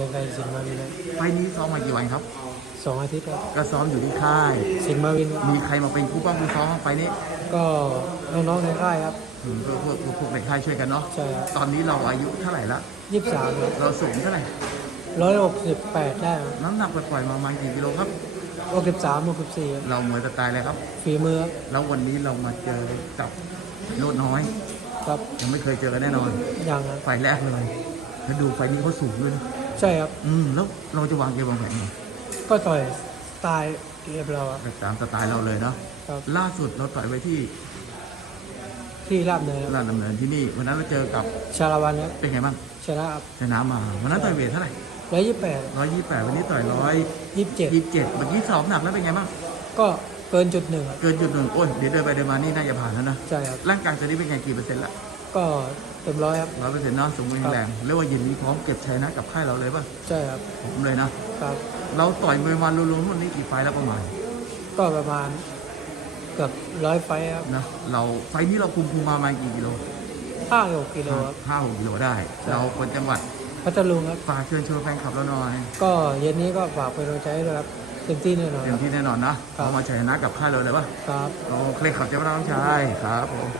กงไกรสิงห์มาวินครับไฟล์นี้ซ้อมมากี่วันครับ สองอาทิตย์ครับก็ซ้อมอยู่ที่ค่าย สิงห์มาวินครับมีใครมาเป็นคู่ป้องคู่ซ้อมไฟล์นี้ก็น้องๆในค่ายครับอืมก็พวกพวกพวกในค่ายช่วยกันเนาะ ใช่ครับตอนนี้เราอายุเท่าไหร่ละ ยี่สิบสามครับเราสูงเท่าไหร่ ร้อยหกสิบแปดได้ครับน้ำหนักปล่อยๆมาประมาณกี่กิโลครับ หกสิบสามหกสิบสี่เรามวยสไตล์อะไรครับ ฝีมือครับแล้ววันนี้เรามาเจอกับโนดน้อย ครับยังไม่เคยเจอกันแน่นอนยังครับไฟล์แรกเลยแล้วดูไฟล์นี้เขาสูงด้วยนะ ใช่ครับ อืมแล้วเราจะวางเกมวางแผนไงก็ต่อยสไตล์เรียบร้อยครับแบบตามสไตล์เราเลยเนาะครับล่าสุดเราต่อยไว้ที่ที่ราบเนินครับลาดดำเนินที่นี่ วันนั้นเราเจอกับชาละวันครับเป็นไงบ้างชนะครับชนะมาวันนั้นต่อยเวทเท่าไหร่ร้อยยี่สิบแปดร้อยยี่แปดวันนี้ต่อยร้อยยี่สิบเจ็ดยี่สิบเจ็ดเมื่อกี้สอบหนักแล้วเป็นไงบ้างก็เกินจุดหนึ่งครับเกินจุดหนึ่งโอ้ยเดี๋ยวเดินไปเดินมานี่น่าจะผ่านแล้วนะใช่ครับร่างกายตอนนี้เป็นไงกี่เปอร์เซ็นต์ละ ก็เต็มร้อยครับ ร้อยเปอร์เซ็นต์เนาะสมบูรณ์แข็งแรงเรียกว่าเย็นนี้พร้อมเก็บชัยนะกับค่ายเราเลยป่ะใช่ครับผมเลยนะ ครับ เราต่อยมวยมารวมๆวันนี้กี่ไฟล์แล้วประมาณก็ประมาณเกือบร้อยไฟท์ครับนะเราไฟล์นี้เราคุมคุมมาประมาณกี่กิโลห้าหกกิโลครับ ห้าหกกิโลได้ ใช่ เราคนจังหวัดพัทลุงครับ ฝากเชิญชวนแฟนคลับเราหน่อยก็เย็นนี้ก็ฝากไปรอใจด้วยครับเต็มที่แน่นอนเต็คมรับ ที่แน่นอนนะครับเรามาชัยชนะกับค่ายเราเลยป่ะครับ โอเคขอบใจพระน้องชายครับผม